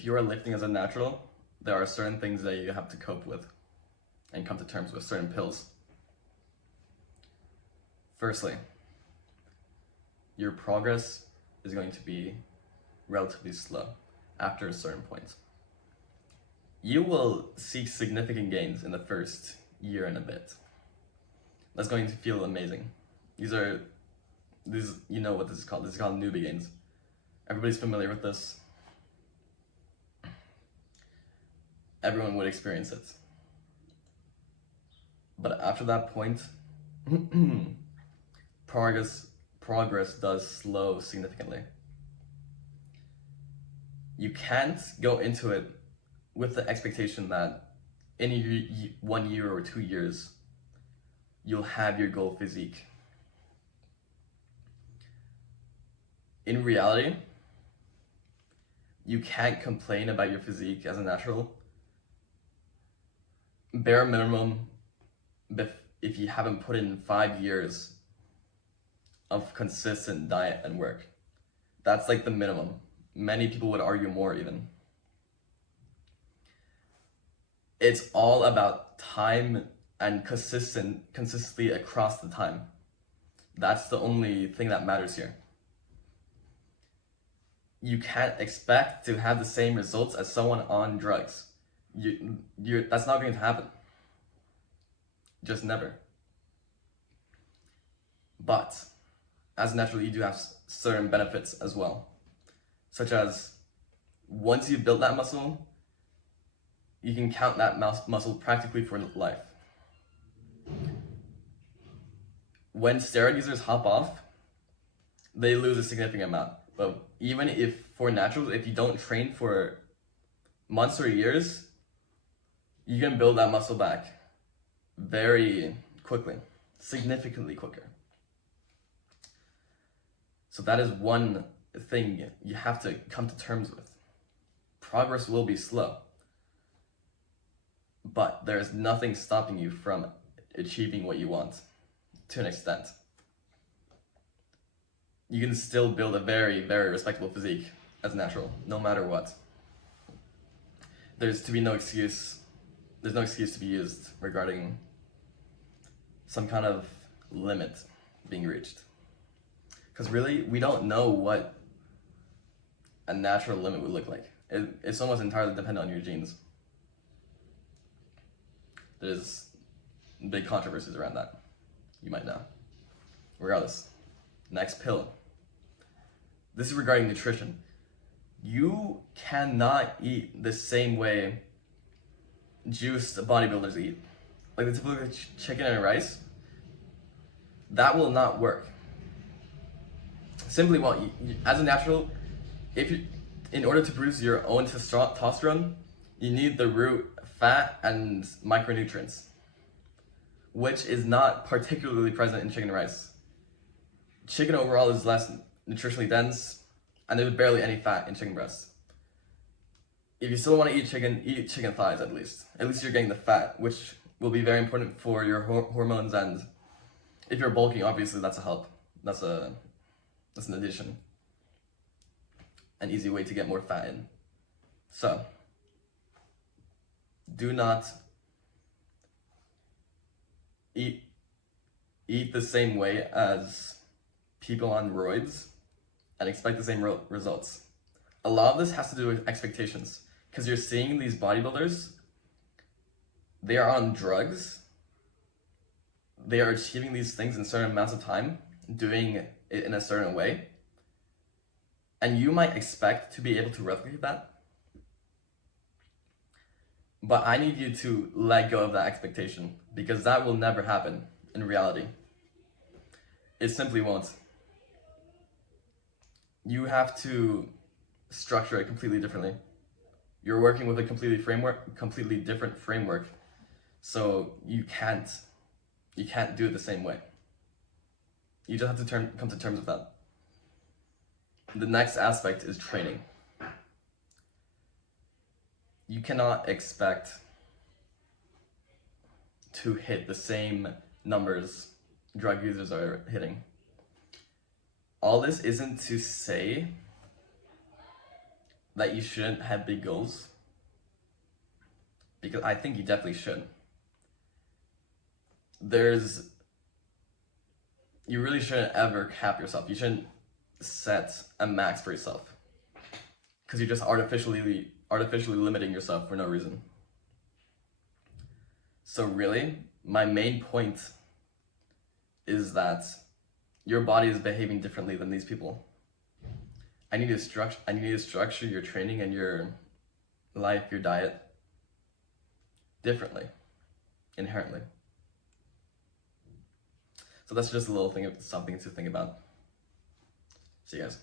if you are lifting as a natural, there are certain things that you have to cope with and come to terms with, certain pills. Firstly, your progress is going to be relatively slow after a certain point. You will see significant gains in the first year and a bit. That's going to feel amazing. These, you know what this is called. This is called newbie gains. Everybody's familiar with this. Everyone would experience it. But after that point, progress does slow significantly. You can't go into it with the expectation that in 1 year or 2 years, you'll have your goal physique. In reality, you can't complain about your physique as a natural. Bare minimum, if you haven't put in 5 years of consistent diet and work. That's like the minimum. Many people would argue more even. It's all about time and consistency across the time. That's the only thing that matters here. You can't expect to have the same results as someone on drugs. That's not going to happen. Just never. But as naturally, you do have certain benefits as well, such as once you've built that muscle, you can count that muscle practically for life. When steroid users hop off, they lose a significant amount. But even if for naturals, if you don't train for months or years, you can build that muscle back very quickly, significantly quicker. So that is one thing you have to come to terms with. Progress will be slow, but there is nothing stopping you from achieving what you want to an extent. You can still build a very, very respectable physique as natural, no matter what. There's no excuse to be used regarding some kind of limit being reached. Because really, we don't know what a natural limit would look like. It's almost entirely dependent on your genes. There's big controversies around that, you might know. Regardless, next pill. This is regarding nutrition. You cannot eat the same way juiced bodybuilders eat. Like the typical chicken and rice. That will not work. Simply won't. As a natural, in order to produce your own testosterone, you need the root fat and micronutrients, which is not particularly present in chicken and rice. Chicken overall is less nutritionally dense, and there's barely any fat in chicken breasts. If you still want to eat chicken thighs at least. At least you're getting the fat, which will be very important for your hormones, and if you're bulking, obviously that's a help. That's an addition. An easy way to get more fat in. So, do not eat the same way as people on roids and expect the same results. A lot of this has to do with expectations, because you're seeing these bodybuilders, they are on drugs, they are achieving these things in certain amounts of time, doing it in a certain way, and you might expect to be able to replicate that. But I need you to let go of that expectation, because that will never happen in reality. It simply won't. You have to structure it completely differently. You're working with a completely different framework, so you can't do it the same way. You just have to come to terms with that. The next aspect is training. You cannot expect to hit the same numbers drug users are hitting. All this isn't to say that you shouldn't have big goals, because I think you definitely should. You really shouldn't ever cap yourself. You shouldn't set a max for yourself, because you're just artificially limiting yourself for no reason. So really, my main point is that your body is behaving differently than these people. I need to structure your training and your life, your diet differently, inherently. So that's just a little thing, something to think about. See you guys.